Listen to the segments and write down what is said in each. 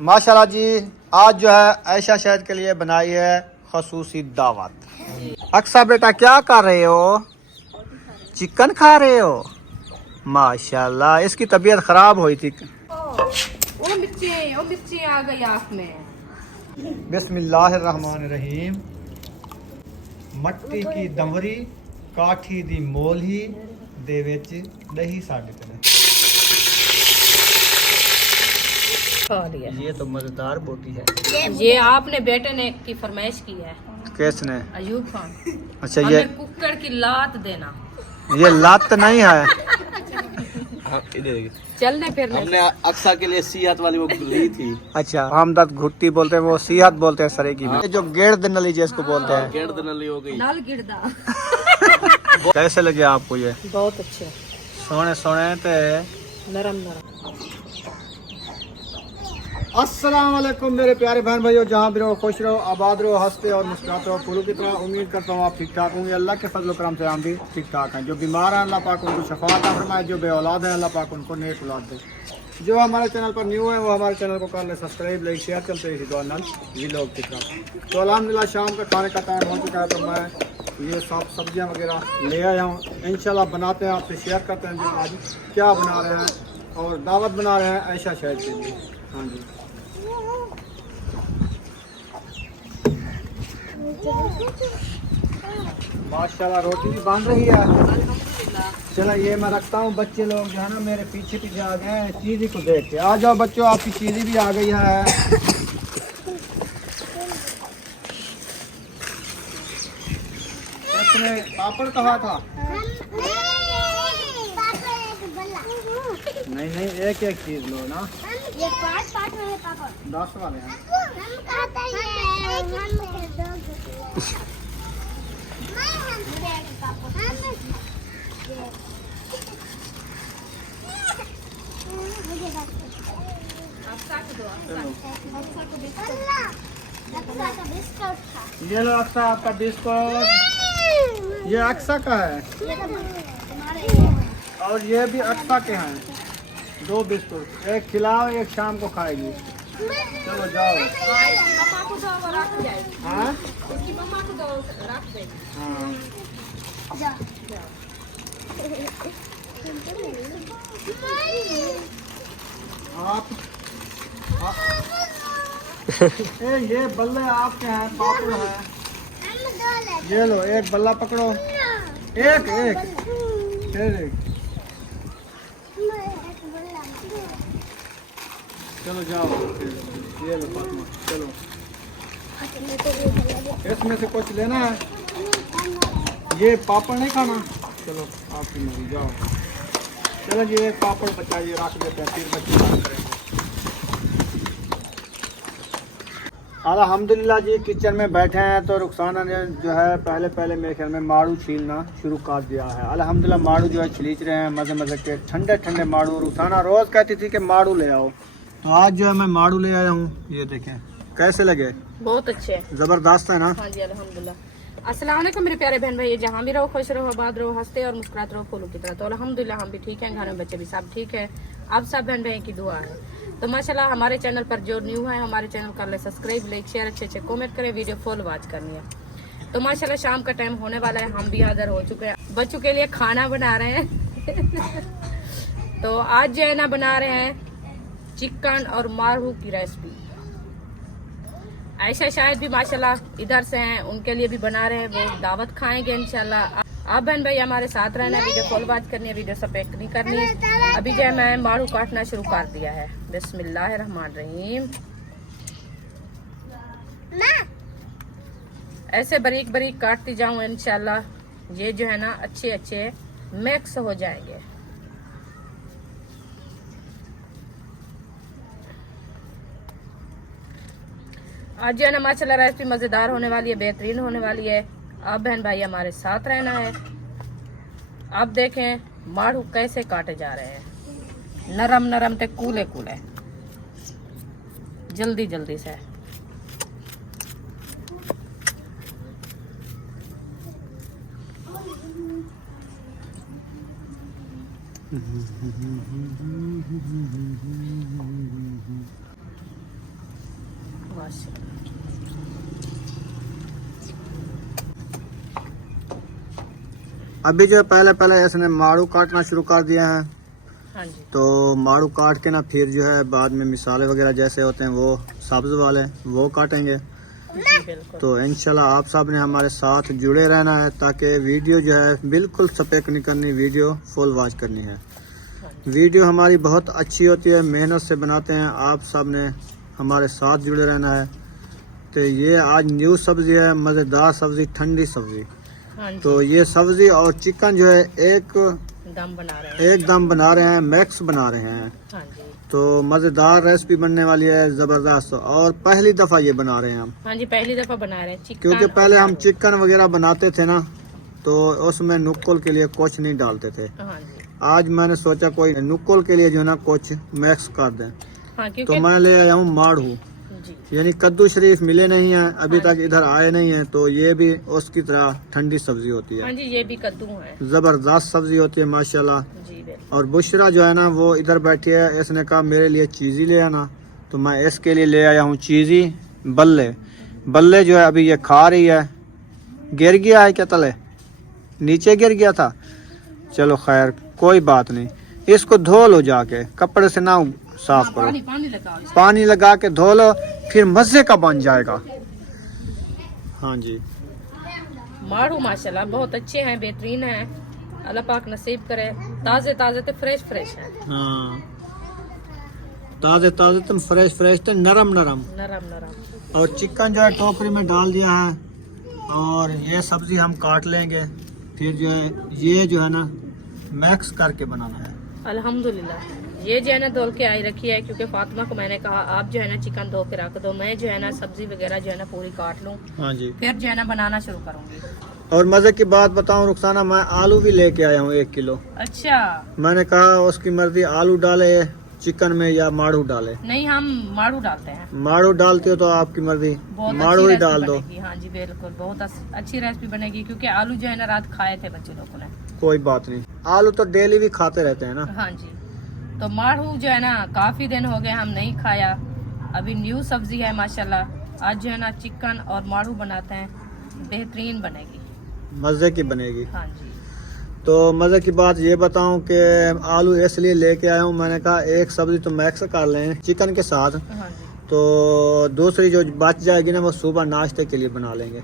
माशाल्लाह जी, आज जो है आयशा शहद के लिए बनाई है खसूसी दावत। अक्सा बेटा क्या कर रहे हो? चिकन खा रहे हो? माशाल्लाह, इसकी तबीयत खराब हुई थी। वो मिर्ची आ गई आँख में। बिस्मिल्लाहिर्रहमानिर्रहीम। मट्टी की दमरी काठी दी मोल ही दे विच दही साडे ते। खा लिया। ये तो मजेदार बोटी है। ये आपने बेटे ने की फरमाइश की है। किसने? अयूब खान। अच्छा, ये हमें कुकर की लात देना। ये लात नहीं है। चलने फिरने हमने अक्सा के लिए सियात वाली वो ली थी। अच्छा, हमदर्द घुट्टी बोलते हैं, वो सियात बोलते हैं सरे की। ये जो गेड़ नली जिसको बोलते हैं। गेड़ नली हो गई। नल गिरदा। कैसे लगे आपको ये? बहुत अच्छे। सोने सोने थे। नरम नरम। अस्सलाम वालेकुम मेरे प्यारे बहन भाइयों, जहाँ भी रहो खुश रहो, आबाद रहो, हंसते और मुस्कुराते रहो फूलों की तरह। उम्मीद करता हूँ आप ठीक ठाक होंगे। अल्लाह के फजल करम से हम भी ठीक ठाक हैं। जो बीमार हैं अल्लाह पाक उनको शफा अता फरमाए, जो बे औलाद हैं अल्लाह पाक उनको नेक औलाद दे। जो हमारे चैनल पर न्यू है वो हमारे चैनल को कर ले सब्सक्राइब, लाइक शेयर, चलते इसी दुआ नाल व्लॉग की तरह। तो अल्हम्दुलिल्लाह शाम का खाने का टाइम हो चुका है, तो मैं ये सब सब्जियाँ वगैरह ले आया हूँ। इंशाल्लाह बनाते हैं, आपसे शेयर करते हैं जो आज क्या बना रहे हैं, और दावत बना रहे हैं आयशा शहद के लिए। हाँ जी, माशाल्लाह रोटी भी बन रही है। चलो ये मैं रखता हूँ। बच्चे लोग जो है ना मेरे पीछे पीछे आ गए हैं चीज़ी को देख के। आ जाओ बच्चों, आपकी चीज़ी भी आ गई है। इसने पापड़ कहा था? नहीं नहीं, एक एक चीज लो ना। ये पाँच वाले पापड़ 10 वाले हैं। हम खाता ही है। ये लो अक्सा आपका बिस्कुट। ये अक्सा का है और ये भी अक्सा के हैं। 2 बिस्कुट, एक खिलाओ एक शाम को खाएगी। चलो जाओ। मम्मा को दो वो रख जाएगी। हाँ उसकी मम्मा को दो रख देगी। हाँ, आप ए, ये बल्ले आपके हैं, पापड़ हैं। ये लो एक बल्ला पकड़ो। एक एक फिर एक। चलो जाओ। ये लो फातिमा, चलो इसमें से कुछ लेना है। ये पापड़ नहीं खाना? चलो आपकी मर्जी, जाओ। चलो जी एक पापड़ बचाइए, रख देते हैं, फिर बच्चे बात करेंगे। अल्हम्दुलिल्लाह जी, किचन में बैठे हैं तो रुखसाना ने जो है पहले मेरे ख्याल में माड़ू छीलना शुरू कर दिया है। अल्हम्दुलिल्लाह माड़ू जो है छील रहे हैं मज़े मज़े के, ठंडे ठंडे माड़ू। रुखसाना रोज़ कहती थी कि माड़ू ले आओ, तो आज जो है मैं माड़ू ले आया हूँ। ये देखें कैसे लगे? बहुत अच्छे। ज़बरदस्त है ना? हाँ जी अल्हम्दुलिल्लाह। अस्सलाम वालेकुम मेरे प्यारे बहन भाई, जहाँ भी रहो खुश रहो, आबाद रहो, हंसते और मुस्कुराते रहो फूलों की तरह। तो अल्हम्दुलिल्लाह हम भी ठीक हैं, घर में बच्चे भी सब ठीक है। आप सब बहन भाई की दुआ है। तो माशाल्लाह हमारे चैनल पर जो न्यू है हमारे चैनल कर ले सब्सक्राइब, लाइक शेयर, अच्छे अच्छे कमेंट करें, वीडियो फुल वॉच करनी है। तो माशाल्लाह शाम का टाइम होने वाला है, हम भी हाजिर हो चुके हैं। बच्चों के लिए खाना बना रहे हैं। तो आज जो है ना बना रहे हैं चिकन और मारू की रेसिपी। आयशा शायद भी माशाल्लाह इधर से हैं, उनके लिए भी बना रहे हैं, वो दावत खाएंगे इंशाल्लाह। आप बहन भाई हमारे साथ रहना, वीडियो फुल वॉच करनी है, वीडियो सपेक्ट नहीं करनी। अभी जो है मैं मारू काटना शुरू कर दिया है। बिस्मिल्लाहिर्रहमानिर्रहीम। ऐसे बारीक बारीक काटती जाऊं, इंशाल्लाह ये जो है ना अच्छे अच्छे मिक्स हो जाएंगे। आज जो है ना माशाल्लाह रेसिपी मजेदार होने वाली है, बेहतरीन होने वाली है। आप बहन भाई हमारे साथ रहना है। आप देखें मारू कैसे काटे जा रहे हैं, नरम नरम ते कूले कूले, जल्दी जल्दी से। माशाल्लाह। अभी जो है पहले पहले इसने माड़ू काटना शुरू कर दिया है। हाँ जी तो माड़ू काट के ना फिर जो है बाद में मिसाले वगैरह जैसे होते हैं वो सब्ज वाले वो काटेंगे। जी बिल्कुल। तो इंशाल्लाह आप सब ने हमारे साथ जुड़े रहना है ताकि वीडियो जो है बिल्कुल स्पेक नहीं करनी, वीडियो फुल वॉच करनी है। वीडियो हमारी बहुत अच्छी होती है, मेहनत से बनाते हैं, आप सब ने हमारे साथ जुड़े रहना है। तो ये आज न्यू सब्जी है, मज़ेदार सब्जी, ठंडी सब्जी। हाँ जी तो ये सब्जी और चिकन जो है दम बना रहे हैं। एकदम बना रहे हैं, मैक्स बना रहे हैं। हाँ जी तो मज़ेदार रेसिपी बनने वाली है, ज़बरदस्त। और पहली दफ़ा ये बना रहे हैं हम, हाँ जी पहली दफ़ा बना रहे हैं चिकन। क्योंकि पहले और हम आलू। चिकन वगैरह बनाते थे ना तो उसमें नुक्कल के लिए कुछ नहीं डालते थे। हाँ जी आज मैंने सोचा कोई नुक्कल के लिए जो है ना कुछ मैक्स कर दें। हाँ तो क्योंकि मैं ले आया हूँ माड़ू, जी यानी कद्दू शरीफ मिले नहीं है अभी हाँ तक, इधर आए नहीं है। तो ये भी उसकी तरह ठंडी सब्जी होती हाँ है, जी ये भी कद्दू है। ज़बरदस्त सब्जी होती है माशाल्लाह। जी बिल्कुल। और बुशरा जो है ना वो इधर बैठी है, इसने कहा मेरे लिए चीज़ी ले आना, तो मैं इसके लिए ले आया हूँ चीज़ी बल्ले। बल्ले जो है अभी ये खा रही है। गिर गया है क्या तले, नीचे गिर गया था? चलो खैर कोई बात नहीं, इसको धो लो जाके, कपड़े से ना साफ करो, पानी लगाओ इसमें। पानी लगा के धो लो, फिर मज़े का बन जाएगा। हाँ जी मारू माशाल्लाह बहुत अच्छे हैं, बेहतरीन हैं। अल्लाह पाक नसीब करे, ताज़े ताज़े तो फ्रेश फ्रेश हैं। हाँ, ताज़े ताज़े तुम फ्रेश फ्रेश तो नरम नरम। नरम नरम। और चिकन जो है टोकरी में डाल दिया है, और ये सब्जी हम काट लेंगे, फिर जो है ये जो है ना मैक्स करके बनाना है। अल्हम्दुलिल्लाह ये जो है ना धोल के आई रखी है, क्योंकि फातिमा को मैंने कहा आप जो है ना चिकन धो के रख दो, मैं जो है ना सब्जी वगैरह जो है ना पूरी काट लूँ, हाँ जी। फिर जो है ना बनाना शुरू करूँगी। और मज़े की बात बताऊं रुखसाना, मैं आलू भी लेके आया हूँ 1 किलो। अच्छा मैंने कहा उसकी मर्जी, आलू डाले चिकन में या माड़ू डाले। नहीं हम माड़ू डालते हैं। माड़ू डालती हो तो आपकी मर्जी, बहुत माड़ू अच्छी ही रेसिपी डाल दो। बनेगी। हाँ जी बिल्कुल बहुत अच्छी रेसिपी बनेगी, क्योंकि आलू जो है ना रात खाए थे बच्चे लोगों ने। कोई बात नहीं, आलू तो डेली भी खाते रहते हैं ना। हाँ जी तो माड़ू जो है ना काफी दिन हो गए हम नहीं खाया, अभी न्यू सब्जी है माशाल्लाह। आज जो है ना चिकन और माड़ू बनाते हैं, बेहतरीन बनेगी, मज़े की बनेगी। हाँ जी तो मज़े की बात ये बताऊं कि आलू इसलिए लेके आया हूँ, मैंने कहा एक सब्जी तो मैक्स कर लें चिकन के साथ, हाँ जी तो दूसरी जो बच जाएगी ना वो सुबह नाश्ते के लिए बना लेंगे।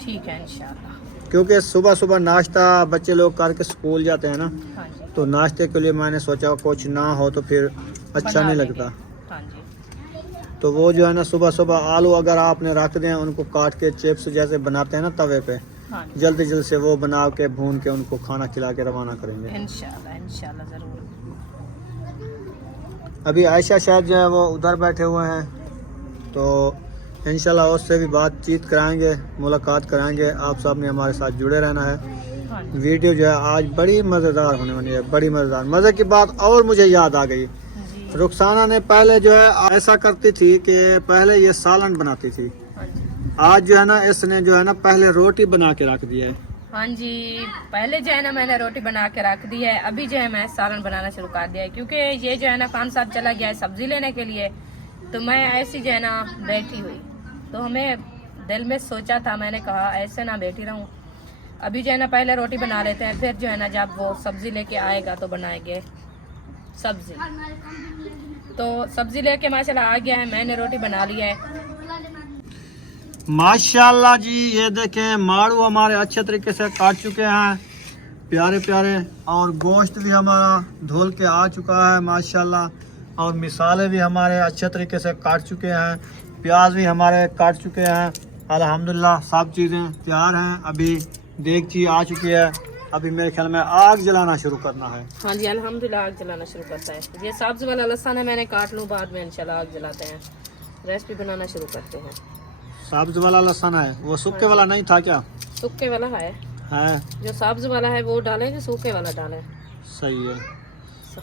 ठीक है इंशाल्लाह। क्योंकि सुबह सुबह नाश्ता बच्चे लोग करके स्कूल जाते हैं ना, हाँ जी तो नाश्ते के लिए मैंने सोचा कुछ ना हो तो फिर अच्छा बना नहीं लेंगे। लगता। हाँ जी तो वो जो है ना सुबह सुबह आलू अगर आपने रख दें, उनको काट के चिप्स जैसे बनाते हैं ना तवे पे, हाँ जी जल्दी जल्दी से वो बना के भून के उनको खाना खिला के रवाना करेंगे। इंशाल्लाह इंशाल्लाह जरूर। अभी आयशा शायद जो है वो उधर बैठे हुए हैं, तो इंशाल्लाह उससे भी बातचीत कराएंगे, मुलाकात कराएंगे। आप सब ने हमारे साथ जुड़े रहना है। हाँ जी वीडियो जो है आज बड़ी मज़ेदार होने वाली है, बड़ी मज़ेदार। मज़े की बात और मुझे याद आ गई, जी रुखसाना ने पहले जो है ऐसा करती थी कि पहले ये सालन बनाती थी, हाँ जी आज जो है ना इसने जो है ना पहले रोटी बना के रख दी है। हाँ जी पहले जो है ना मैंने रोटी बना के रख दी है, अभी जो है मैं सालन बनाना शुरू कर दिया है, क्योंकि ये जो है ना खान साहब चला गया है सब्जी लेने के लिए, तो मैं ऐसी जो है ना बैठी हुई, तो हमें दिल में सोचा था, मैंने कहा ऐसे ना बैठी रहूं, अभी जो है ना पहले रोटी बना लेते हैं, फिर जो है ना जब वो सब्जी लेके आएगा तो बनाएंगे सब्जी। तो सब्जी लेके माशाल्लाह आ गया है, मैंने रोटी बना ली है। माशाल्लाह जी, ये देखें माड़ू हमारे अच्छे तरीके से काट चुके हैं, प्यारे प्यारे, और गोश्त भी हमारा धुल के आ चुका है माशाल्लाह, और मिसाले भी हमारे अच्छे तरीके से काट चुके हैं, प्याज भी हमारे काट चुके हैं। अल्हम्दुलिल्लाह सब चीज़ें तैयार हैं। अभी देगची आ चुकी है, अभी मेरे ख्याल में आग जलाना शुरू करना है। हाँ जी अल्हम्दुलिल्लाह आग जलाना शुरू करता है। ये सब्ज वाला लहसुन है, मैंने काट लूँ, बाद में इंशाल्लाह आग जलाते हैं, रेसिपी बनाना शुरू करते हैं। सब्ज वाला लहसुन है, वो सूखे वाला नहीं था क्या? सूखे वाला है, जो सब्ज वाला है वो डालें कि सूखे वाला डालें? सही है।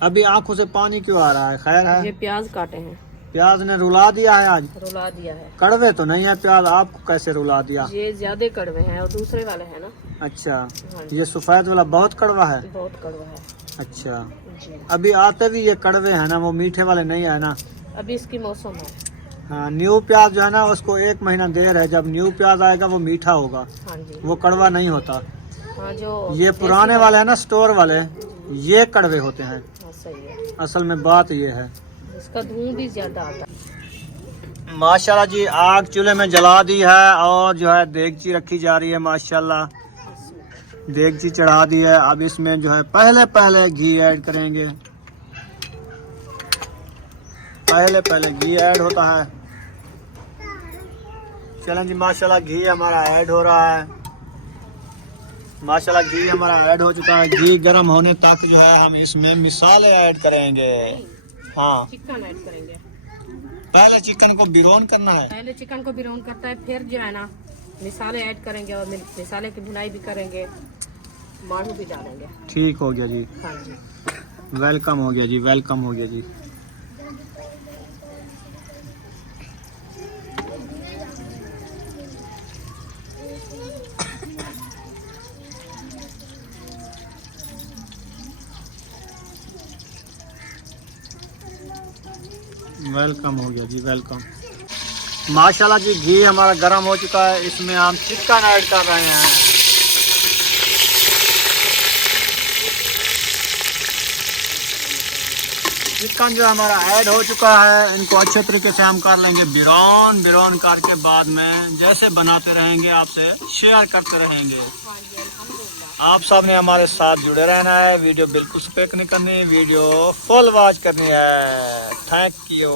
अभी आंखों से पानी क्यों आ रहा है? खैर है, ये प्याज काटे हैं, प्याज ने रुला दिया है आज। रुला दिया है। कड़वे तो नहीं है प्याज, आपको कैसे रुला दिया? ये ज्यादा कड़वे हैं और दूसरे वाले हैं ना। अच्छा, हाँ जी, ये सफेद वाला बहुत कड़वा है। बहुत कड़वा है अच्छा, जी। अभी आते भी ये कड़वे है ना, वो मीठे वाले नहीं है ना। अभी इसकी मौसम है। हाँ, न्यू प्याज जो है ना उसको 1 महीना देर है। जब न्यू प्याज आएगा वो मीठा होगा, हाँ जी। वो कड़वा नहीं होता। हाँ, जो ये पुराने वाले है ना, स्टोर वाले, ये कड़वे होते हैं। हाँ, सही है। असल में बात ये है। इसका धुआं भी ज्यादा आता है। माशाल्लाह जी, आग चूल्हे में जला दी है और जो है देगची रखी जा रही है। माशाल्लाह देगची चढ़ा दी है। अब इसमें जो है पहले घी ऐड करेंगे। पहले घी ऐड होता है। चलें जी, माशाल्लाह घी हमारा ऐड हो रहा है। माशाल्लाह घी हमारा ऐड हो चुका है। घी गर्म होने तक जो है हम इसमें मिसाले ऐड करेंगे। हाँ, चिकन ऐड करेंगे। पहले चिकन को बिरौन करना है। पहले चिकन को बिरौन करता है, फिर जो है ना मिसाले ऐड करेंगे और मिसाले की भुनाई भी करेंगे, माड़ू भी डालेंगे। ठीक हो गया जी, हाँ जी। वेलकम हो गया जी, वेलकम हो गया जी। वेलकम हो गया जी, वेलकम। माशाल्लाह जी, घी हमारा गर्म हो चुका है। इसमें हम चिकन ऐड कर रहे हैं। चिकन जो हमारा ऐड हो चुका है, इनको अच्छे तरीके से हम कर लेंगे बिरौन। बिरौन करके बाद में जैसे बनाते रहेंगे, आपसे शेयर करते रहेंगे। हाँ जी, अल्हम्दुलिल्लाह। आप सब ने हमारे साथ जुड़े रहना है। वीडियो बिल्कुल स्किप नहीं करनी, वीडियो फुल वॉच करनी है। Thank you.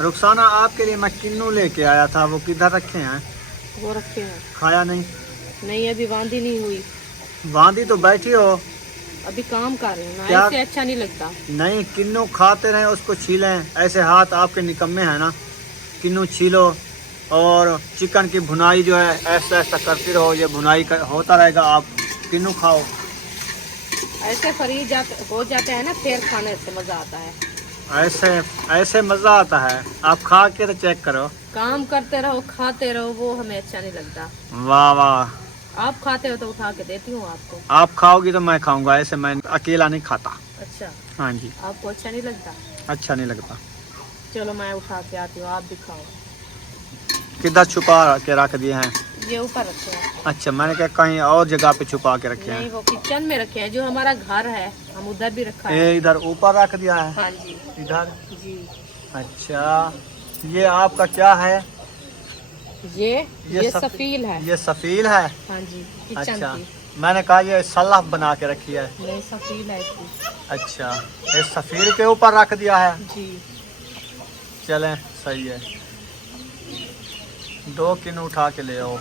रुखसाना, आपके लिए मैं किन्नू लेके आया था, वो किधर रखे हैं? वो रखे हैं। खाया नहीं? नहीं, अभी वांदी नहीं हुई, वांदी तो बैठी हो। अभी काम कर रहे हैं ना, क्या? ऐसे अच्छा नहीं लगता। नहीं, किन्नू खाते रहे, उसको छीलें। ऐसे हाथ आपके निकम्मे हैं ना, किन्नू छीलो और चिकन की भुनाई जो है ऐसा ऐसा करती रहो। ये भुनाई होता रहेगा, आप किन्नू खाओ। ऐसे फरी हो जाते हैं ना, फिर खाने से मजा आता है। ऐसे मज़ा आता है। आप खा के तो चेक करो। काम करते रहो, खाते रहो, वो हमें अच्छा नहीं लगता। वाह वाह, आप खाते हो तो उठा के देती हूँ आपको। आप खाओगी तो मैं खाऊंगा, ऐसे मैं अकेला नहीं खाता। अच्छा, हाँ जी, आपको अच्छा नहीं लगता? अच्छा नहीं लगता। चलो मैं उठा के आती हूँ, आप भी खाओ। किधर छुपा के रख दिए हैं? ये ऊपर रखे हैं। अच्छा, मैंने कहा कहीं और जगह पे छुपा के रखे नहीं, हैं। वो किचन में रखे हैं, जो हमारा घर है हम उधर भी रखा है। ये इधर ऊपर रख दिया है? हाँ जी। इधर? जी। अच्छा, ये आपका क्या है? ये सफील है। ये सफील है? हाँ जी, किचन अच्छा, की। मैंने कहा ये सलाह बना के रखी है। नहीं, सफील है इसकी। अच्छा, ये सफील के ऊपर रख दिया है। जी। चलें, सही है। 2 किलो उठा के ले आओ।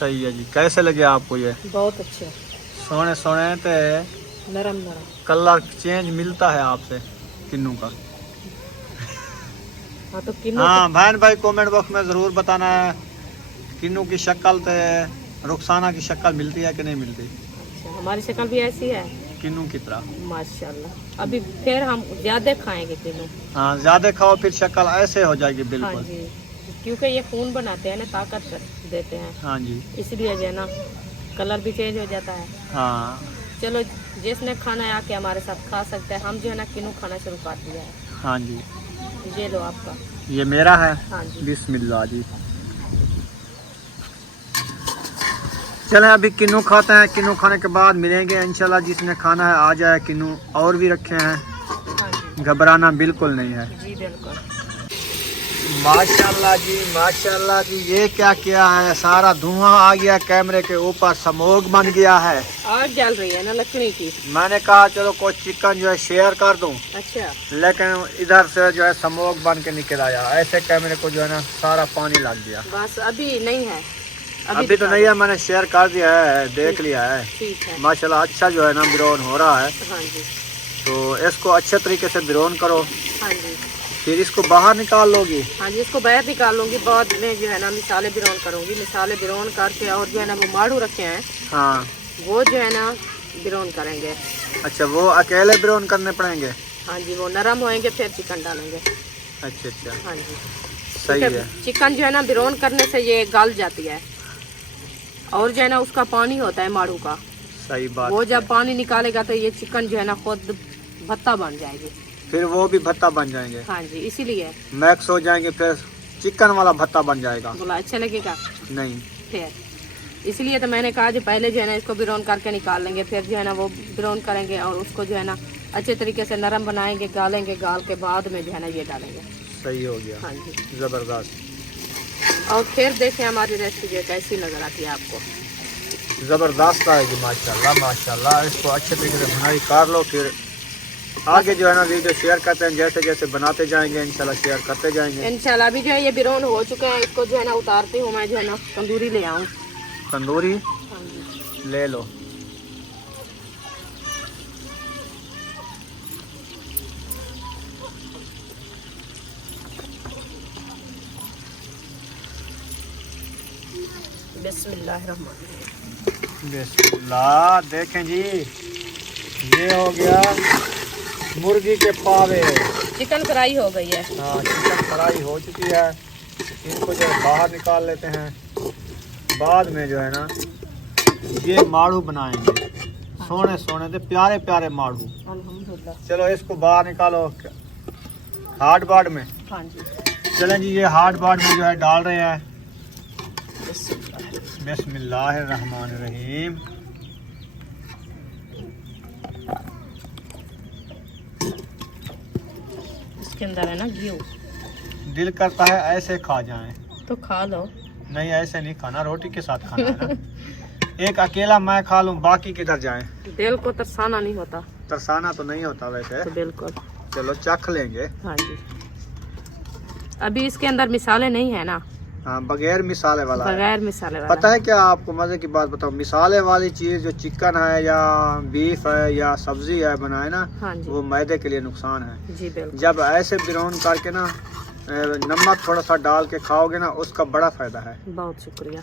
सही है जी। कैसे लगे आपको ये? बहुत अच्छे, सोने सोने तो नरम नरम। कलर चेंज मिलता है आपसे किन्नू का। हाँ, तो किन्नू हाँ बहन भाई, कमेंट बॉक्स में ज़रूर बताना है किन्नू की शक्ल तो रुखसाना की शक्ल मिलती है कि नहीं मिलती। अच्छा, हमारी शक्ल भी ऐसी है किन्नू की तरह। माशाल्लाह। अभी फिर हम ज्यादा खाएंगे किन्नू। हाँ, ज़्यादा खाओ फिर शक्ल ऐसे हो जाएगी हाँ बिल्कुल। जी, क्योंकि ये खून बनाते हैं ना, ताकत देते हैं, हाँ जी, इसलिए जो है ना कलर भी चेंज हो जाता है। हाँ चलो, जिसने खाना है आके हमारे साथ खा सकते हैं। हम जो है ना किन्नू खाना शुरू कर दिया है। हाँ जी। ये लो आपका। ये मेरा है। हाँ जी। बिस्मिल्लाह जी। चलें, अभी किन्नू खाते हैं। किन्नू खाने के बाद मिलेंगे इंशाल्लाह। जिसने खाना है आ जाए। किन्नू और भी रखे हैं, हाँ जी। घबराना बिल्कुल नहीं है। जी बिल्कुल। माशाल्लाह जी, माशाल्लाह जी। ये क्या किया है? सारा धुआं आ गया कैमरे के ऊपर, स्मोक बन गया है। आग जल रही है ना लकड़ी की। मैंने कहा चलो कोई चिकन जो है शेयर कर दूं, अच्छा। लेकिन इधर से जो है स्मोक बन के निकल आया। ऐसे कैमरे को जो है ना सारा पानी लग गया। बस अभी नहीं है, अभी तो नहीं है, मैंने शेयर कर दिया है, देख लिया है। ठीक है। माशाल्लाह अच्छा जो है ना बिरौन हो रहा है। हाँ जी। तो इसको अच्छे तरीके से बिरौन करो, हाँ जी। फिर इसको बाहर निकाल लोगी। हाँ जी, इसको बाहर निकाल लूँगी। बाद में जो है ना मिसाले बिरौन करूँगी। मिसाले बिरौन करके और जो है ना वो माड़ू रखे हैं, हाँ, वो जो है ना बिरौन करेंगे। अच्छा, वो अकेले बिरौन करने पड़ेंगे? हाँ जी, वो नरम होएंगे फिर चिकन डालेंगे। अच्छा अच्छा, हाँ जी। सही है। चिकन जो है ना बिरौन करने से ये गल जाती है, और जो है ना उसका पानी होता है माड़ू का, सही बात। वो जब पानी निकालेगा तो ये चिकन जो है ना खुद भत्ता बन जाएगी। फिर वो भी भत्ता बन जाएंगे, हाँ जी, इसीलिए मैक्स हो जाएंगे, फिर चिकन वाला भत्ता बन जाएगा। बोला अच्छा लगेगा नहीं, फिर इसलिए तो मैंने कहा जो पहले जो है ना इसको ब्राउन करके निकाल लेंगे, फिर जो है ना वो ब्राउन करेंगे और उसको जो है ना अच्छे तरीके से नरम बनाएंगे, गालेंगे, गाल के बाद में जो है ना ये डालेंगे। सही हो गया, हाँ जी। ज़बरदस्त। और फिर देखें हमारी रेसिपी जो कैसी नजर आती है आपको। ज़बरदस्त आएगी माशाल्लाह माशाल्लाह। इसको अच्छे तरीके से भुनाई कर लो, फिर आगे जो है ना वीडियो शेयर करते हैं, जैसे जैसे बनाते जाएंगे इंशाल्लाह शेयर करते जाएंगे। इंशाल्लाह अभी जो है ये ब्राउन हो चुके हैं, इसको जो है ना उतारती हूँ मैं, जो है ना तंदूरी ले आऊँ। तंदूरी हाँ जी। ले लो। बिस्मिल्लाहिर्रहमानिर्रहीम। बिस्मिल्लाह। देखें जी, ये हो गया मुर्गी के पावे। चिकन फ्राई हो गई है। हाँ, चिकन फ्राई हो चुकी है। इनको जो है बाहर निकाल लेते हैं। बाद में जो है ना ये माड़ू बनाएंगे, सोने सोने से प्यारे प्यारे माड़ू। अल्हम्दुलिल्लाह। चलो इसको बाहर निकालो हार्ड बार्ड में। हाँ जी। चलें जी, ये हार्ड बार्ड में जो है डाल रहे हैं। बिस्मिल्लाह। बिस्मिल्लाहिर्रहमानिर्रहीम। इसके अंदर है ना घी। दिल करता है ऐसे खा जाएं, तो खा लो। नहीं ऐसे नहीं खाना, रोटी के साथ खाना है ना। एक अकेला मैं खा लूं, बाकी किधर जाएं? दिल को तरसाना नहीं होता। तरसाना तो नहीं होता वैसे। तो बिल्कुल। चलो चख लेंगे। हाँ जी। अभी इसके अंदर मिसाले नहीं है ना। हाँ, बगैर मिसाले वाला है। बगैर मिसाले वाला। पता है क्या आपको मजे की बात बताओ, मिसाले वाली चीज जो चिकन है या बीफ है या सब्जी है बनाए ना, हाँ जी। वो मैदे के लिए नुकसान है। जी बिल्कुल। जब ऐसे ब्राउन करके ना नमक थोड़ा सा डाल के खाओगे ना, उसका बड़ा फायदा है। बहुत शुक्रिया।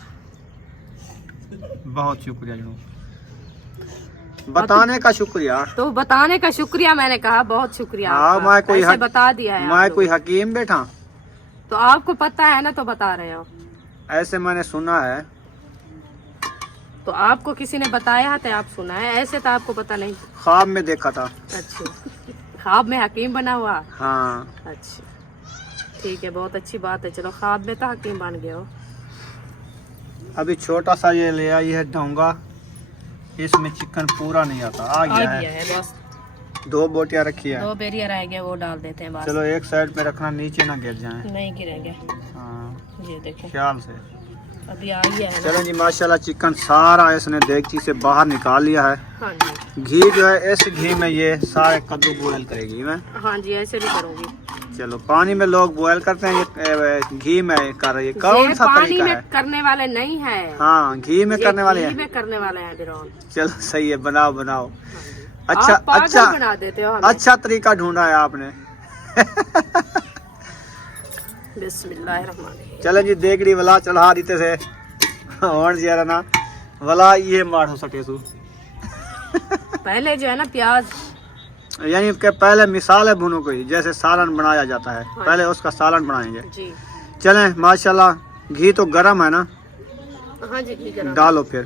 बहुत शुक्रिया जी, बताने का शुक्रिया। तो बताने का शुक्रिया, मैंने कहा बहुत शुक्रिया। हाँ, आपका। मैं कोई ऐसे बता दिया है। मैं कोई हकीम बैठा, तो आपको पता है ना, तो बता रहे हो। ऐसे मैंने सुना है। तो आपको किसी ने बताया है तो आप सुना है, ऐसे तो आपको पता नहीं। ख्वाब में देखा था। अच्छा, ख्वाब में हकीम बना हुआ। हाँ, अच्छा ठीक है, बहुत अच्छी बात है। चलो ख्वाब में तो हकीम बन गए हो। अभी छोटा सा ये ले आई है डोंगा, इसमें चिकन पूरा नहीं आता। आ गया है। बस 2 बोटियां रखी है। 2 बेरिया रह गए, वो डाल देते हैं बस। चलो एक साइड पे रखना, नीचे ना गिर जाए। नहीं गिरेंगे। हाँ, ये देखें ख्याल से। अभी आ गया है ना। चलो जी माशाल्लाह, चिकन सारा इसने देगची से बाहर निकाल लिया है। हाँ जी। घी जो है, इस घी में ये सारे कद्दू बॉयल करेगी मैं। हाँ जी, ऐसे भी करूँगी। चलो, पानी में लोग बॉयल करते हैं, ये घी में कर रही है। कौन सा पानी तरीका में है? करने वाले नहीं है। हाँ, घी में करने वाले घी हैं। में करने वाले हैं बिरौन। चलो सही है, बनाओ बनाओ। अच्छा आप पागल अच्छा बना देते हो हमें। अच्छा तरीका ढूंढा है आपने। बिस्मिल्लाहिर्रहमानिर्रहीम। चलो जी, देगड़ी वाला चढ़ा दीते से और ज्यादा ना वाला ये मार हो सके सु। पहले जो है ना प्याज, यानी कि पहले मिसाल है भुनो कोई, जैसे सालन बनाया जाता है, हाँ। पहले उसका सालन बनाएंगे। जी। चलें माशाल्लाह, घी तो गरम है ना, हाँ जी, घी गरम। डालो फिर।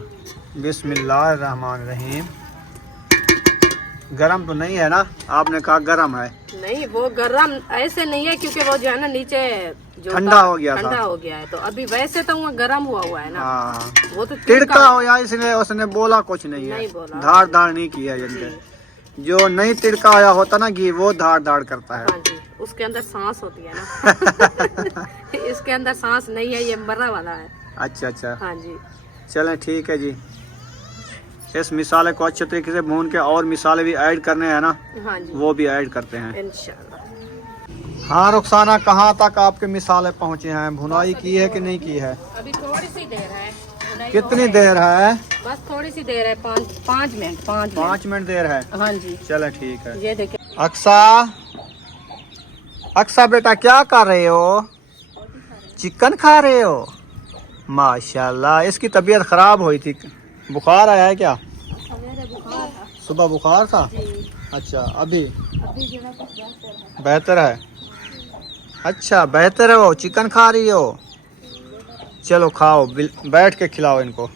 बिस्मिल्लाहिर्रहमानिर्रहीम। गरम तो नहीं है ना? आपने कहा गरम है। नहीं, वो गरम ऐसे नहीं है, क्योंकि वो जो है ना नीचे जो ठंडा हो गया था। ठंडा हो गया है। तो अभी वैसे तो वो गरम हुआ है ना। हाँ, वो तो तिड़का हो या इसने उसने बोला कुछ नहीं है, नहीं बोला। धार धार नहीं किया। जिनके जो नहीं तिड़का आया होता ना घी, वो धार धार करता है। हाँ जी, उसके अंदर सांस होती है ना। इसके अंदर सांस नहीं है, ये मर्रा वाला है। अच्छा अच्छा, हाँ जी। चलें ठीक है जी। इस मिसाले को अच्छे तरीके से भून के और मिसाले भी ऐड करने हैं ना, हाँ जी, वो भी ऐड करते हैं इंशाल्लाह। हाँ रुखसाना, कहाँ तक आपके मिसाले पहुँचे हैं? भुनाई की है कि नहीं की है? अभी थोड़ी सी देर है। नहीं कितनी हो देर है? बस थोड़ी सी देर है, 5 मिनट। 5 मिनट देर है। हाँ जी। चले ठीक है। ये देखिए। अक्सा, अक्सा बेटा क्या कर रहे हो? चिकन खा रहे हो? माशाल्लाह। इसकी तबीयत खराब हुई थी, बुखार आया है क्या? सुबह बुखार था। अच्छा, अभी बेहतर है। अच्छा, बेहतर है। वो चिकन खा रही हो? चलो खाओ, बैठ के खिलाओ इनको।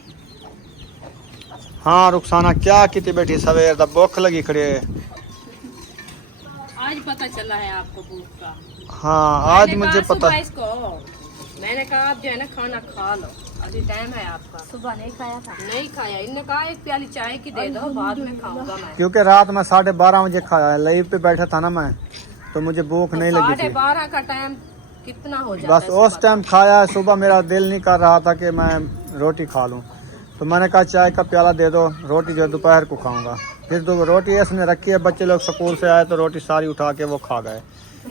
हाँ रुखसाना, क्या कितनी बेटी सवेर दा भुख लगी खड़े। आज आज पता चला है आपको भूख का। हाँ आज मैंने मुझे कहा पता सुबह इसको मैंने कहा आप जो है ना खाना खा लो, अभी टाइम है आपका। सुबह नहीं खाया था। नहीं खाया, इनने कहा एक प्याली चाय की दे दो, बाद में खाऊंगा मैं। क्योंकि रात में 12:30 बजे खाया, लाइव पे बैठा था ना मैं, तो मुझे भूख नहीं लगी थी। 12:30 का टाइम कितना हो जाता बस है उस सुबह टाइम खाया। सुबह मेरा दिल नहीं कर रहा था कि मैं रोटी खा लूं, तो मैंने कहा चाय का प्याला दे दो, रोटी जो दोपहर को खाऊंगा। फिर दो रोटी इसने रखी है, बच्चे लोग स्कूल से आए तो रोटी सारी उठा के वो खा गए।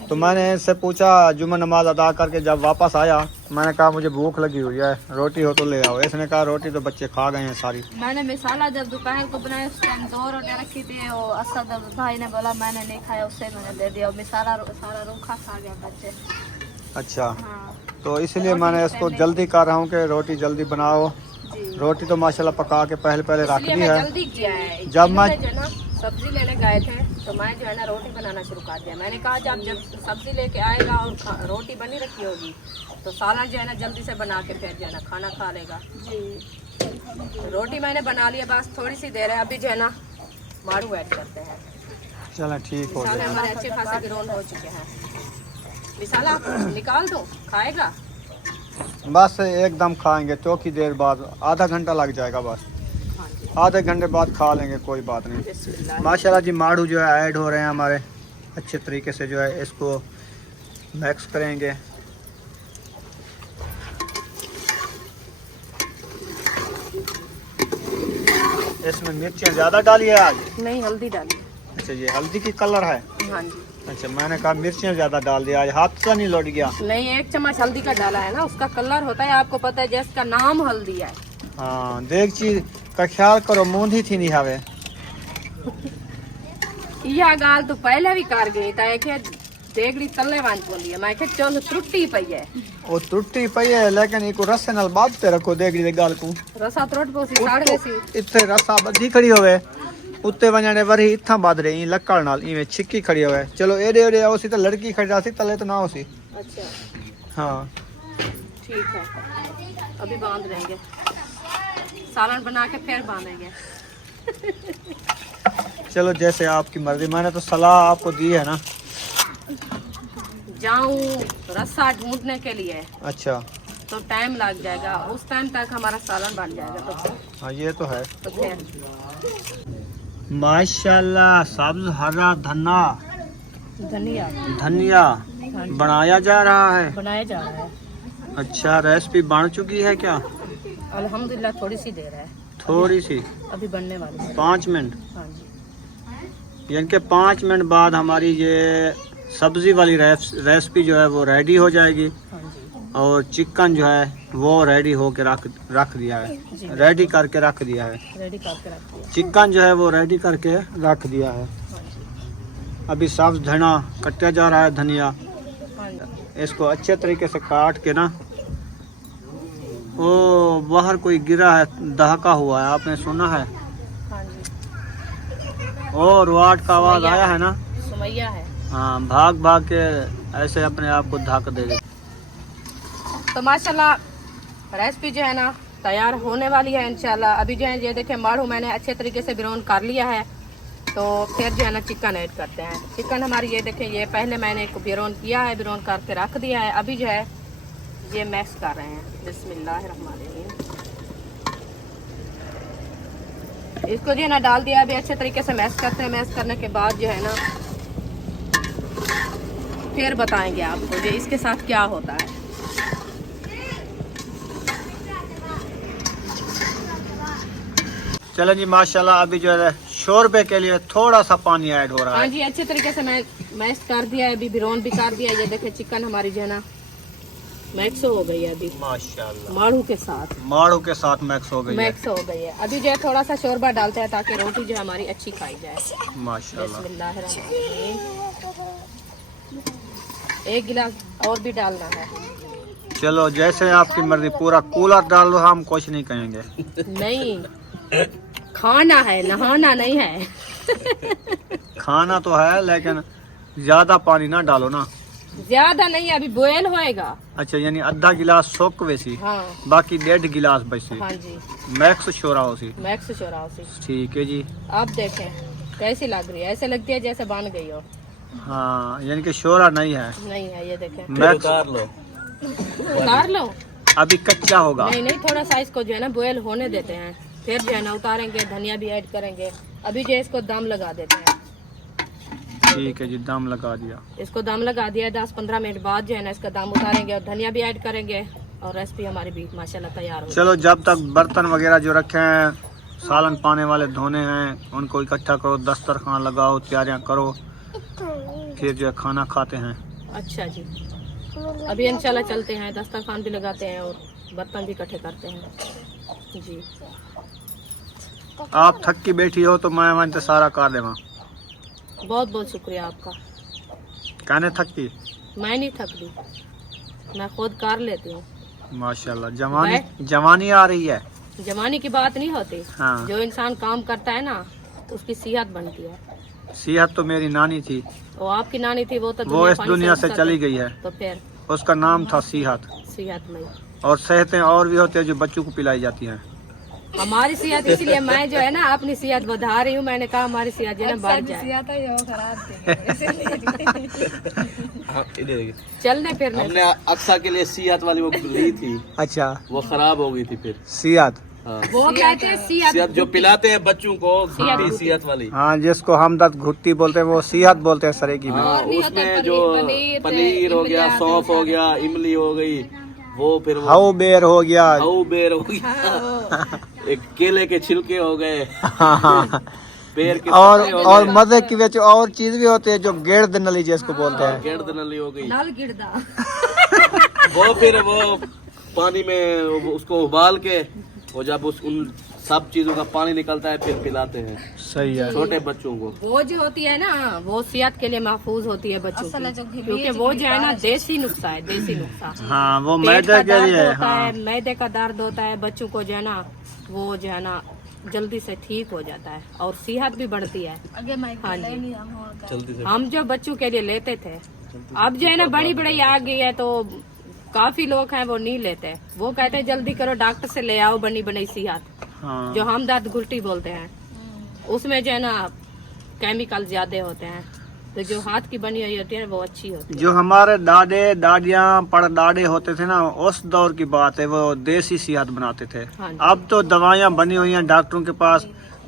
तो मैंने इससे पूछा, जुम्मा नमाज अदा करके जब वापस आया, मैंने कहा मुझे भूख लगी हुई है, रोटी हो तो ले आओ। इसने कहा रोटी तो बच्चे खा गए हैं सारी। मैंने मिसाला जब दोपहर को बनाया उस टाइम 2 रोटियां रखी थी, और असद भाई ने बोला मैंने नहीं खाया, उससे मैंने दे दिया। मिसाला सारा रूखा खा गया बच्चे। अच्छा, हाँ तो इसलिए मैंने इसको जल्दी कर रहा हूँ कि रोटी जल्दी बनाओ। जी, रोटी तो माशाल्लाह पका के पहले रख इसलिए दी मैं है। जल्दी किया है। जब मैं इन्होंने जो है ना सब्जी लेने गए थे, तो मैं जो है ना रोटी बनाना शुरू कर दिया। मैंने कहा जब सब्जी लेके आएगा और रोटी बनी रखी होगी तो सालन जो है ना जल्दी से बना के फिर जो है ना खाना खा लेगा। जी, रोटी मैंने बना लिया, बस थोड़ी सी देर है, अभी जो है ना मारू ऐड करते हैं। चलो ठीक हो मिसाले गया। हमारे अच्छे खासे ग्रोन हो चुके हैं। मिसाला निकाल दो, खाएगा? बस एकदम खाएंगे, चौकी देर बाद, आधा घंटा लग जाएगा बस। हाँ जी, आधे घंटे बाद खा लेंगे, कोई बात नहीं। बिस्मिल्लाह। माशाल्लाह जी, माड़ू जो है ऐड हो रहे हैं हमारे अच्छे तरीके से। जो है इसको मिक्स करेंगे। इसमें मिर्चियाँ ज़्यादा डाली है आज? नहीं, हल्दी डाली। अच्छा, ये हल्दी की कलर है। हाँ जी, अच्छा, मैंने कहा मिर्चियाँ ज़्यादा डाल दिया आज, हाथ से नहीं लौट गया। नहीं 1 चम्मच हल्दी का डाला है ना, उसका कलर होता है, आपको पता है, जिसका नाम हल्दी है। हाँ, देगची का ख्याल करो, मूंधी थी नहीं हवे। यह गाल तो पहले भी कर गई था कि देगड़ी तल्ले वांच बोली है, मैं चलो त्रुटि पई है। वो टुट्टी पई है, लेकिन इको रस्से नाल बांधते रखो देगड़ी दे गाल को। रसा त्रुट पोसी साड़ गई। इत्थे रस्सा बधी खड़ी होवे, उत्ते वञणे वरी इत्थां बांध रही लक्कड़ नाल, इवें छिक्की खड़ी होवे। चलो एडे एडे आओसी तो लड़की खड़ी जासी, तले तो ना होसी। अच्छा, हाँ ठीक है, अभी बांध देंगे, सालन बना के फिर बांधेंगे। चलो जैसे आपकी मर्जी, मैंने तो सलाह आपको दी है ना। जाऊं रस्सा ढूंढने के लिए अच्छा, तो टाइम लग जाएगा, उस टाइम तक हमारा सालन बन जाएगा। तो हाँ ये तो है। तो फिर माशाल्लाह, सब्ज हरा धना धनिया धनिया बनाया जा रहा है। बनाया जा रहा है। अच्छा, रेसिपी बन चुकी है क्या? अल्हम्दुलिल्लाह, थोड़ी सी देर है, थोड़ी सी, अभी बनने वाली है। 5 मिनट। हाँ जी, यानी कि 5 मिनट बाद हमारी ये सब्जी वाली रेसिपी जो है वो रेडी हो जाएगी। हाँ जी, और चिकन जो है वो रेडी होके रख दिया है, जी। रेडी करके रख दिया है। रेडी करके रख दिया। चिकन जो है वो रेडी करके रख दिया है। हाँ जी, अभी सब्ज धना कटा जा रहा है, धनिया। हाँ जी, इसको अच्छे तरीके से काट के ना, ओ बाहर कोई गिरा है, दहका हुआ है, आपने सुना है? हाँ जी, ओ रुआट का आवाज आया है ना? सुमैया है। हाँ, भाग भाग के ऐसे अपने आप को ढक देगा। तो माशाल्लाह रेसिपी जो है ना तैयार होने वाली है इंशाल्लाह। अभी जो है ये देखें, माड़ू मैंने अच्छे तरीके से ब्राउन कर लिया है, तो फिर जो है ना चिकन ऐड करते हैं। चिकन हमारी ये देखें, ये पहले मैंने ब्राउन किया है, ब्राउन करके रख दिया है। अभी जो है ये मैश कर रहे हैं। बिस्मिल्लाहिर्रहमानिर्रहीम। इसको जो है ना डाल दिया, अभी अच्छे तरीके से मैश करते हैं। मैश करने के बाद जो है ना फिर बताएंगे आपको जो इसके साथ क्या होता है। चलो जी, माशाल्लाह, अभी जो है शोरबे के लिए थोड़ा सा पानी ऐड हो रहा हाँ है। जी, अच्छे तरीके से मैं मैश कर दिया है, अभी ब्राउन भी कर दिया है। ये देखे चिकन हमारी जो है ना मैक्स हो गई है अभी माशाल्लाह, माड़ू के साथ। माड़ू के साथ मैक्स हो गई है। मैक्स हो गई है। अभी जो है थोड़ा सा शोरबा डालते हैं ताकि रोटी जो है हमारी अच्छी खाई जाए। माशाल्लाह। बिस्मिल्लाहिर्रहमानिर्रहीम। 1 गिलास और भी डालना है। चलो जैसे आपकी मर्जी, पूरा कूलर डाल दो, हम कुछ नहीं कहेंगे। नहीं, खाना है, नहाना नहीं है। खाना तो है, लेकिन ज्यादा पानी ना डालो ना। ज्यादा नहीं, अभी बॉयल होएगा। अच्छा, यानी आधा गिलास सोक वैसी, हाँ बाकी 1.5 गिलास बची, हाँ जी, मैक्स शोरा होसी। मैक्स चौरासी। ठीक है जी। आप देखें कैसी लग रही है, ऐसे लगती है जैसे बन गई हो। हाँ, यानी कि शोरा नहीं है। नहीं है, ये देखें। फिर उतार लो। उतार लो। अभी कच्चा होगा। नहीं नहीं, थोड़ा सा इसको जो है ना बॉयल होने देते हैं, फिर जो है ना उतारेंगे, धनिया भी ऐड करेंगे। अभी जो है इसको दम लगा देते हैं। ठीक है जी, दम लगा दिया। इसको दम लगा दिया, 10-15 मिनट बाद जो है ना इसका दम उतारेंगे और धनिया भी ऐड करेंगे और रेसिपी हमारी भी माशाल्लाह तैयार हो। चलो, जब तक बर्तन वगैरह जो रखे हैं, सालन पाने वाले धोने हैं, उनको इकट्ठा करो, दस्तरखान लगाओ, तैयारियां करो, फिर जो है खाना खाते हैं। अच्छा जी, अभी इंशाल्लाह चलते हैं, दस्तरखान भी लगाते हैं और बर्तन भी इकट्ठे करते हैं जी। आप थक की बैठी हो तो मैं वहाँ सारा कर देवा। बहुत बहुत शुक्रिया आपका। कहने थक की? मैं नहीं थकती, मैं खुद कर लेती हूँ। माशाल्लाह, जवानी आ रही है। जवानी की बात नहीं होती। हाँ। जो इंसान काम करता है ना तो उसकी सेहत बनती है। सेहत तो मेरी नानी थी, वो आपकी नानी थी, वो तो वो इस पानी दुनिया से रुखसत चली है। गई है। तो फिर उसका नाम था सेहत। सेहत में और सेहतें और भी होती है जो बच्चों को पिलाई जाती हैं। हमारी सेहत, इसलिए मैं जो है ना अपनी सेहत बढ़ा रही हूँ। मैंने कहा हमारी सेहत जो है ना बढ़ जाए। हाँ, इधर देखिए। चलने फिरने हमने अक्सा के लिए सेहत वाली वो ली थी, अच्छा, वो खराब हो गई थी फिर। सेहत। हाँ, वो कहते हैं सेहत जो पिलाते हैं बच्चों को, सेहत वाली। हाँ, जिसको हमदर्द घुट्टी बोलते हैं, वो सेहत बोलते हैं सरेकी में। हाँ, उसमें जो पनीर हो गया, सौंफ हो गया, इमली हो गई, वो फिर हाउ बेर हो गया। हाउ बेर हो गया, एक केले के छिलके हो गए, बेर के और पत्ते हो और गए। मजे की वजह और चीज भी होती है जो गेड़ नली जिसको बोलते हैं। गेंद नली हो गई, नल गिरदा। वो फिर वो पानी में उसको उबाल के, वो जब उन सब चीजों का पानी निकलता है फिर पिलाते हैं सही है। छोटे बच्चों को। वो जो होती है ना, वो सेहत के लिए महफूज होती है बच्चों की, क्योंकि वो जो है ना देसी नुस्खा है, देसी नुस्खा। हाँ, वो पेट मैदे का के दर्द लिए। होता हाँ, है, मैदे का दर्द होता है बच्चों को, जो है ना वो जो है ना जल्दी से ठीक हो जाता है और सेहत भी बढ़ती है। हाँ जी, जल्दी से। हम जो बच्चों के लिए लेते थे, अब जो है ना बड़ी बड़ी आ गई है तो काफी लोग हैं वो नहीं लेते। वो कहते हैं जल्दी करो, डॉक्टर से ले आओ बनी बनाई सेहत, हाँ। जो हम दर्द घुल्टी बोलते हैं। उसमें जो है ना केमिकल ज्यादा होते हैं, तो जो हाथ की बनी हुई होती है वो अच्छी होती है। जो हमारे दादे दादियाँ परदादे होते थे ना, उस दौर की बात है, वो देसी सेहत बनाते थे। हाँ जी। अब तो दवाइयाँ बनी हुई हैं डॉक्टरों के पास,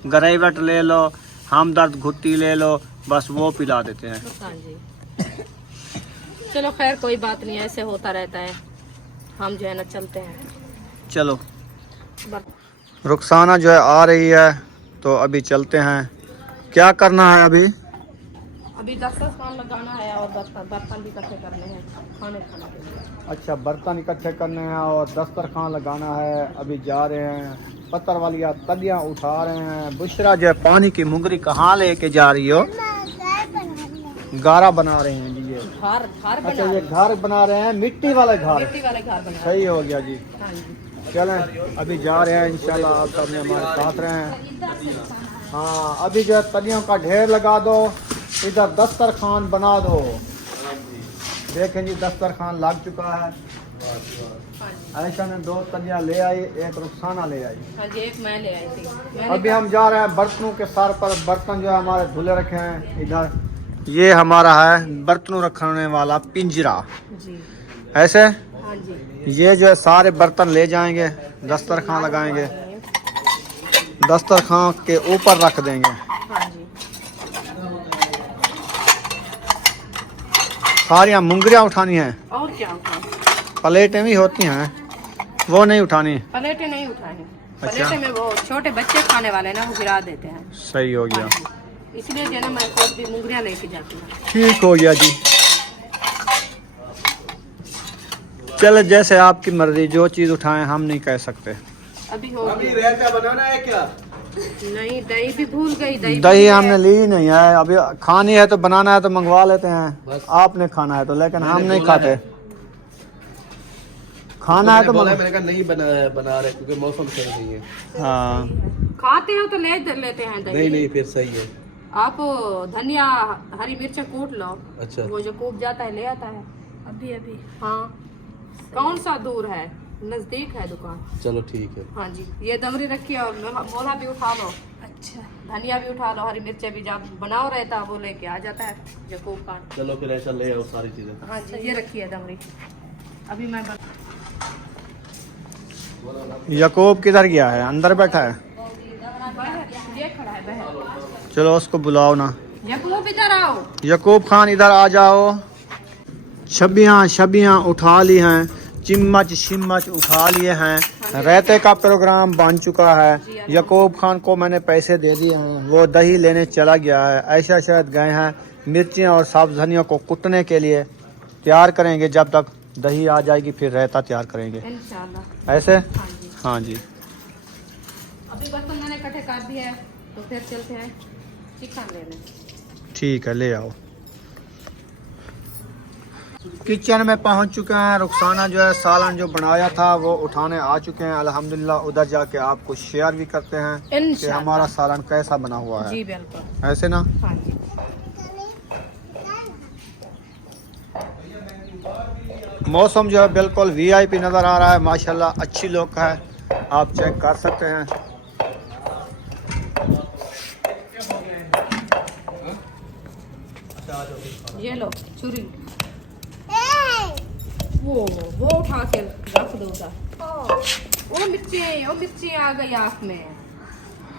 गरेवट ले लो, हमदर्द घुट्टी ले लो, बस वो पिला देते हैं। हाँ जी, चलो खैर कोई बात नहीं, ऐसे होता रहता है। हम जो है ना चलते हैं। चलो, रुखसाना जो है आ रही है तो अभी चलते हैं। क्या करना है अभी? अभी दस्तरखान लगाना है और बर्तन भी इकट्ठे करने हैं खाने खाने के लिए। अच्छा, बर्तन इकट्ठे करने हैं और दस्तरखान लगाना है। अभी जा रहे हैं, पत्थर वाली तलियाँ उठा रहे हैं। बुशरा जो है पानी की मुंगरी कहाँ लेके जा रही हो? गारा बना रहे हैं जी। ये घर घर अच्छा, बना ये घर बना रहे हैं, मिट्टी वाले घर। मिट्टी वाले घर बना। सही हो गया जी। हाँ जी, चलें, अभी जा रहे हैं, इंशाल्लाह आप सब हमारे साथ रहें। हाँ, अभी जो है तलियों का ढेर लगा दो, इधर दस्तरखान बना दो। देखें जी, दस्तरखान लग चुका है। ऐसा ने 2 तलियां ले आई, एक रुखसाना ले आई। हाँ जी, एक मैं ले आई थी। मैंने अभी हम जा रहे हैं बर्तनों के सर पर। बर्तन जो है हमारे धुले रखे हैं इधर। ये हमारा है बर्तनों रखने वाला पिंजरा। जी, ऐसे हाँ जी, ये जो है सारे बर्तन ले जाएंगे, दस्तरखान लगाएंगे, दस्तरखान के ऊपर रख देंगे। हाँ जी, सारियाँ मुंगरियाँ उठानी हैं, और क्या उठाएं? प्लेटें भी होती हैं, वो नहीं उठानी। प्लेटें नहीं उठानी। अच्छा। प्लेटें में वो छोटे बच्चे खाने वाले ना, वो गिरा देते हैं। सही हो गया, इसलिए जो है ना मैं खुद भी मुंगरियाँ लेके जाती हूँ। ठीक हो गया जी। चलो, जैसे आपकी मर्जी, जो चीज़ उठाएं हम नहीं कह सकते। अभी हो अभी गया। रायता बनाना है क्या? नहीं, दही भी भूल गई। दही भी हमने है। ली नहीं है। अभी खानी है तो बनाना है तो मंगवा लेते हैं, बस। आपने खाना है तो, लेकिन हम मैंने नहीं बोला खाते। है। खाना है तो बोला है, मैंने कहा नहीं बना रहे क्योंकि मौसम सही नहीं है। हाँ, खाते हो तो ले लेते हैं दही। नहीं नहीं, फिर सही है। आप धनिया हरी मिर्च कूट लो। अच्छा, वो जो कूट जाता है ले आता है अभी अभी। हाँ, कौन सा दूर है, नजदीक है दुकान। चलो ठीक है। हाँ जी, ये दमरी रखी है और मोला भी उठा लो। अच्छा धनिया भी उठा लो, हरी मिर्चें भी, जब बनाओ रहता वो लेके आ जाता है यकूब खान। चलो फिर ऐसा ले आओ सारी चीजें। हाँ जी ये रखी है दमरी, अभी मैं यकूब किधर गया है? अंदर बैठा है। ये खड़ा है बहन। चलो उसको बुलाओ ना। यकूब इधर आओ। यकूब खान इधर आ जाओ। छबियाँ उठा ली हैं, चिम्मच शिम्मच उठा लिए हैं, रायते का प्रोग्राम बन चुका है। यकूब खान को मैंने पैसे दे दिए हैं, वो दही लेने चला गया है। ऐसा शायद गए हैं मिर्चियाँ और साबुत धनिया को कुटने के लिए, तैयार करेंगे। जब तक दही आ जाएगी फिर रायता तैयार करेंगे इंशाल्लाह। ऐसे। हाँ जी हाँ जी अभी बर्तन मैंने इकट्ठे कर दिए हैं, तो फिर चलते हैं चिकन लेने। ठीक है ले आओ। किचन में पहुंच चुके हैं। रुखसाना जो है सालन जो बनाया था वो उठाने आ चुके हैं अल्हम्दुलिल्लाह। उधर जाके आपको शेयर भी करते हैं कि इंशाल्लाह। हमारा सालन कैसा बना हुआ है। जी बिल्कुल ऐसे ना। हाँ जी। मौसम जो है बिल्कुल वीआईपी नज़र आ रहा है माशाल्लाह, अच्छी लुक है, आप चेक कर सकते हैं। ये लो छुरी, वो उठा के रख दो उधर। वो मिर्ची आ गई आँख में।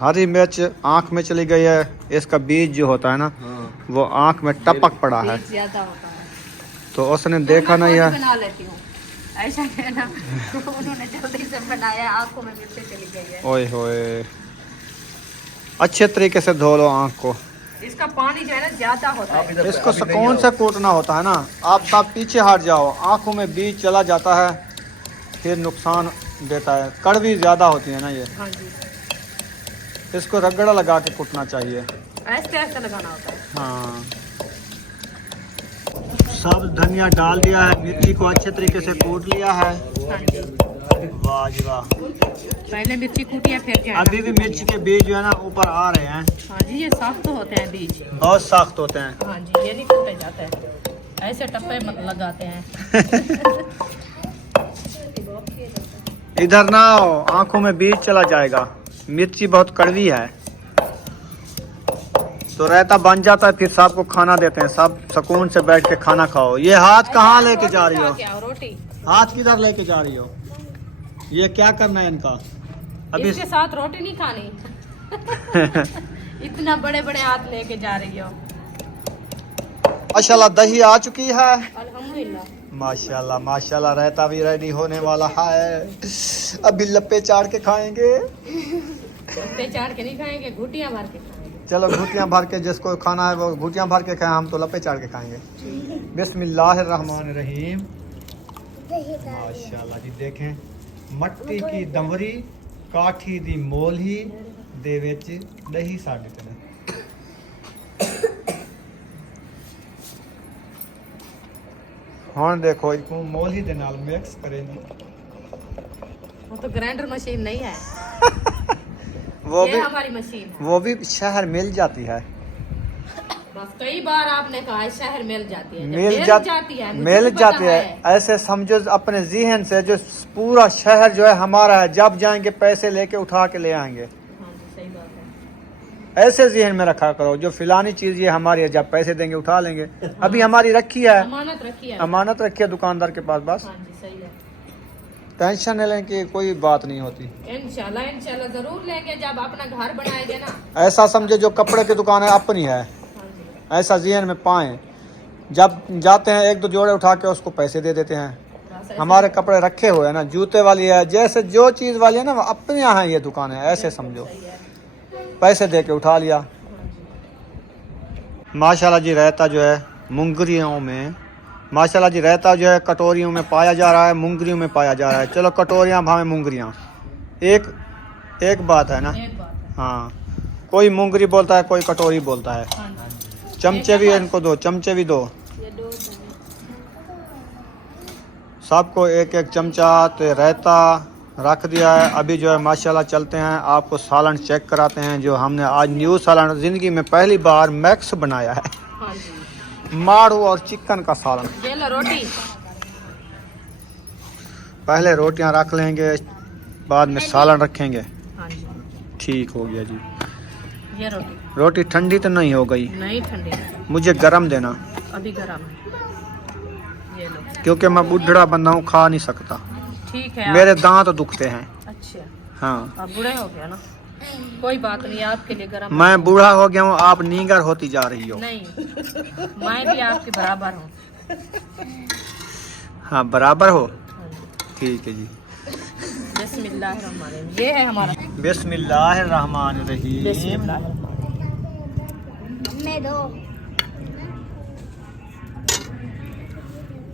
हरी मिर्च आँख में चली गई है। इसका बीज जो होता है ना वो आँख में टपक पड़ा है, बीज ज्यादा होता है तो उसने देखा मैं नहीं है। बना लेती हूँ ऐसा है ना। उन्होंने जल्दी से बनाया, आँखों में मिर्ची चली गई है। ओए होए, अच्छे तरीके से धो लो आँख को। इसका पानी जो है ना ज्यादा होता है। इसको सुकून से कूटना होता है ना। आप सब पीछे हट जाओ, आँखों में बीज चला जाता है फिर नुकसान देता है। कड़वी ज़्यादा होती है ना ये। हाँ जी इसको रगड़ा लगा के कूटना चाहिए। ऐसे ऐसे लगाना होता है। हाँ सब धनिया डाल दिया है, मिर्ची को अच्छे तरीके से कूट लिया है। हाँ जी वाह जी वाह। पहले मिर्ची कूटी है फिर जो है ना- अभी भी मिर्ची के बीज जो है ना ऊपर आ रहे हैं। हाँ जी ये सख्त होते हैं बीज। बहुत सख्त होते हैं। हाँ जी ये नहीं कूटे जाते हैं, ऐसे टप्पे लगाते हैं। इधर ना आओ, आंखों में बीज चला जाएगा। मिर्ची बहुत कड़वी है। तो रायता बन जाता है फिर सबको खाना देते हैं, सब सुकून से बैठ के खाना खाओ। ये हाथ कहाँ लेके जा रही हो? रोटी हाथ किधर लेके जा रही हो? ये क्या करना है इनका? अभी इसके साथ रोटी नहीं खानी। इतना बड़े बड़े हाथ लेके जा रही हो। माशाल्लाह दही आ चुकी है। अल्हम्दुलिल्लाह। माशाल्लाह माशाल्लाह, रायता भी रेडी होने वाला है। अभी लप्पे चाट के खाएंगे। लप्पे चाट के नहीं खाएंगे, घुटियां भर के खाएंगे। चलो घुटियां भर के, जिसको खाना है वो घुटियां भर के खाए, हम तो लप्पे चाट के खाएंगे। बिस्मिल्लाहिर्रहमानिर्रहीम। माशाल्लाह जी देखें, मट्टी की दमरी काठी दी मोल ही दे विच दही साडे ते। ਹੁਣ देखो इसको मोल ही दे नाल मिक्स करेंगे। वो तो ग्राइंडर मशीन नहीं है। वो ये भी हमारी मशीन है। वो भी शहर मिल जाती है। बस कई बार आपने कहा है शहर मिल जाती है। जब मिल जाती है, मुझे मिल भी पता जाती है। ऐसे समझो अपने ज़हन से जो पूरा शहर जो है हमारा है, जब जाएंगे पैसे लेके उठा के ले आएंगे। हाँ जी सही बात है। ऐसे ज़हन में रखा करो, जो फिलानी चीज़ ये हमारी है, जब पैसे देंगे उठा लेंगे। अभी हमारी रखी है, अमानत रखी है। अमानत रखी है दुकानदार के पास। बस हाँ जी सही है। टेंशन नहीं लेने की कोई बात नहीं होती। इंशाल्लाह इंशाल्लाह जरूर लेंगे जब अपना घर बनाएंगे ना। ऐसा समझे जो कपड़े की दुकान है अपनी है, हाँ जी ऐसा ज़हन में पाएं। जब जाते हैं एक दो जोड़े उठा के उसको पैसे दे देते हैं। बस ऐसे- हमारे कपड़े रखे हुए हैं ना, जूते वाली है, जैसे जो चीज़ वाली है ना वो अपने यहाँ ये दुकान है, ऐसे समझो। सही है। पैसे दे के उठा लिया। हाँ जी माशाल्लाह जी रायता जो है मुंगरियों में, माशाल्लाह जी रायता जो है कटोरियों में पाया जा रहा है, मुंगरियों में पाया जा रहा है। चलो कटोरियाँ भावें मुंगरियाँ, एक बात है ना। एक बात है। हाँ, कोई मुंगरी बोलता है, कोई कटोरी बोलता है। हाँ जी चमचे भी इनको दो, चमचे भी दो ये दो सबको, एक एक चमचा। तो रायता रख दिया है। अभी जो है माशाल्लाह चलते हैं, आपको सालन चेक कराते हैं। जो हमने आज न्यू सालन ज़िंदगी में पहली बार मैक्स बनाया है, हाँ जी माड़ू और चिकन का सालन। ये लो रोटी। पहले रोटियां रख लेंगे, बाद में सालन रखेंगे। हाँ जी ठीक हो गया जी। ये रोटी रोटी ठंडी तो नहीं हो गई, नहीं ठंडी, मुझे गरम देना, अभी गर्म है। ये लो, क्योंकि मैं बुढ़ा बंदा हूँ, खा नहीं सकता, ठीक है। मेरे दांत दुखते हैं। अच्छा, हाँ, आप बूढ़े हो गया ना, कोई बात नहीं, आपके लिए गर्म। मैं बूढ़ा हो गया हूँ, आप नीगर होती जा रही हो। नहीं, मैं भी आपके बराबर हूँ। हाँ, बराबर हो, ठीक है जी। बिस्मिल्लाहिर्रहमानिर्रहीम, ये है हमारा बिस्मिल्लाहिर्रहमानिर्रहीम। बिस्मिल्लाहिर्रहमानिर्रहीम। मैं दो।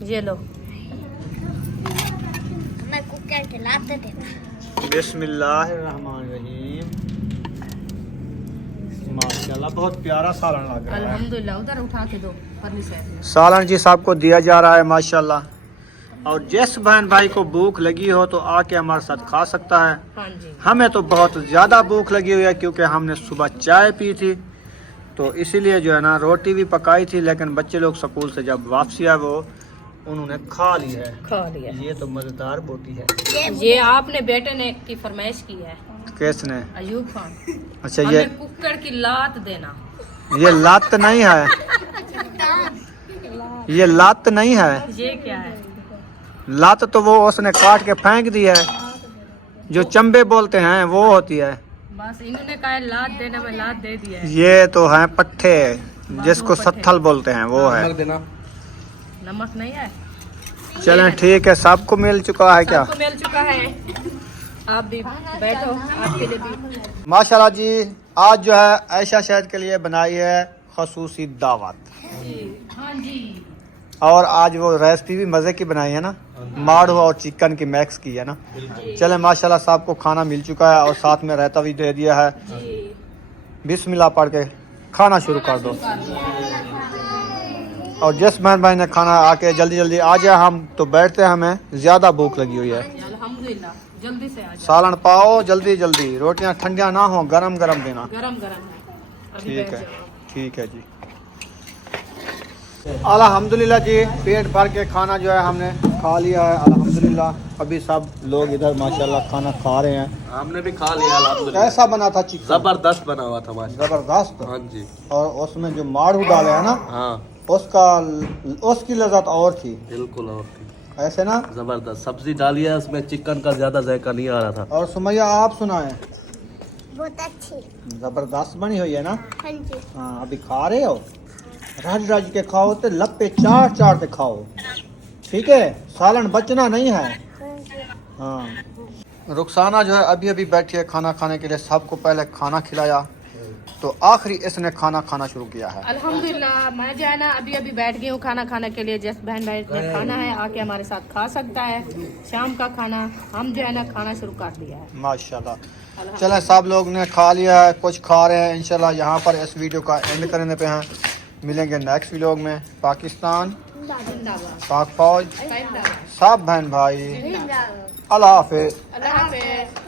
ये लो, मैं कुकर के लाते देना। बिस्मिल्लाहिर्रहमानिर्रहीम। माशाल्लाह, बहुत प्यारा सालन लग रहा है। अल्हम्दुलिल्लाह। उधर उठा के दो परली साइड में। सालन जी साहब को दिया जा रहा है माशाल्लाह। और जिस बहन भाई को भूख लगी हो तो आके हमारे साथ खा सकता है। हाँ जी, हमें तो बहुत ज़्यादा भूख लगी हुई है, क्योंकि हमने सुबह चाय पी थी, तो इसीलिए जो है ना रोटी भी पकाई थी, लेकिन बच्चे लोग स्कूल से जब वापसी आए वो उन्होंने खा ली है। खा लिया। ये तो मज़ेदार बोटी है। ये आपने बेटे ने की फरमाइश की है, किसने? अयूब खान। अच्छा, हमें ये कुकर की लात देना। ये लात नहीं है, ये लात नहीं है। ये क्या है? लात तो वो उसने काट के फेंक दी है, जो चंबे बोलते हैं वो होती है। बस इन्होंने कहा लात देना, मैं लात दे दिया है। ये तो है पट्ठे, जिसको सत्थल बोलते हैं वो है। देना। नमक नहीं है? चलें ठीक है, सबको मिल चुका है क्या? सबको मिल चुका है। आप भी बैठो, आपके लिए भी। माशाल्लाह जी, आज जो है ऐशा शहद के लिए बनाई है खसूसी दावत, हाँ जी, और आज वो रेसिपी भी मज़े की बनाई है ना, माड़ू और चिकन की मैक्स की है ना। चले माशाल्लाह, साहब को खाना मिल चुका है और साथ में रायता भी दे दिया है। बिस्मिल्लाह पढ़ के खाना शुरू कर दो। और जिस बहन भाई ने खाना आके जल्दी जल्दी आ जाए, हम तो बैठते हैं, हमें ज़्यादा भूख लगी हुई है। अल्हम्दुलिल्लाह, जल्दी से आ जाओ। सालन पाओ जल्दी जल्दी, रोटियां ठंडियां ना हो, गरम गरम देना। गरम गरम है, अभी ठीक बैठ है, जाओ। ठीक है जी। अल्हम्दुलिल्लाह जी, पेट भर के खाना जो है हमने खा लिया है अल्हम्दुलिल्लाह। अभी सब लोग इधर माशाल्लाह खाना खा रहे हैं। हमने भी खा लिया अल्हम्दुलिल्लाह। कैसा बना था चिकन? जबरदस्त बना हुआ था माशाल्लाह। जबरदस्त। हाँ जी, और उसमें जो माड़ू डाले है ना, हाँ उसकी लज़्ज़त और थी, बिल्कुल। और ऐसे ना। जबरदस्त सब्जी डाली है, उसमें चिकन का ज्यादा जायका नहीं आ रहा था। और सुमैया आप सुनाए? बहुत अच्छी। जबरदस्त बनी हुई है ना। हाँ जी। हाँ, अभी खा रहे हो, रज रज के खाओ, तो लपे चार चार के खाओ, ठीक है? सालन बचना नहीं है। हाँ जी। हाँ, रुखसाना जो है अभी अभी बैठी है खाना खाने के लिए। सबको पहले खाना खिलाया, तो आखिरी इसने खाना खाना शुरू किया है। अल्हम्दुलिल्लाह, मैं जो है ना अभी अभी बैठ गई हूँ खाना खाने के लिए। जिस बहन भाई ने खाना है आके हमारे साथ खा सकता है। शाम का खाना हम जो है ना खाना शुरू कर दिया है माशाल्लाह। चलें, सब लोग ने खा लिया है, कुछ खा रहे हैं। इंशाल्लाह यहाँ पर इस वीडियो का एंड करने पे हैं। मिलेंगे नेक्स्ट वीडियो में। पाकिस्तान, जिंदाबाद, पाक फौज, जिंदाबाद, सब बहन भाई, जिंदाबाद। अल्लाह हाफिज़। अल्लाह हाफ़िज़।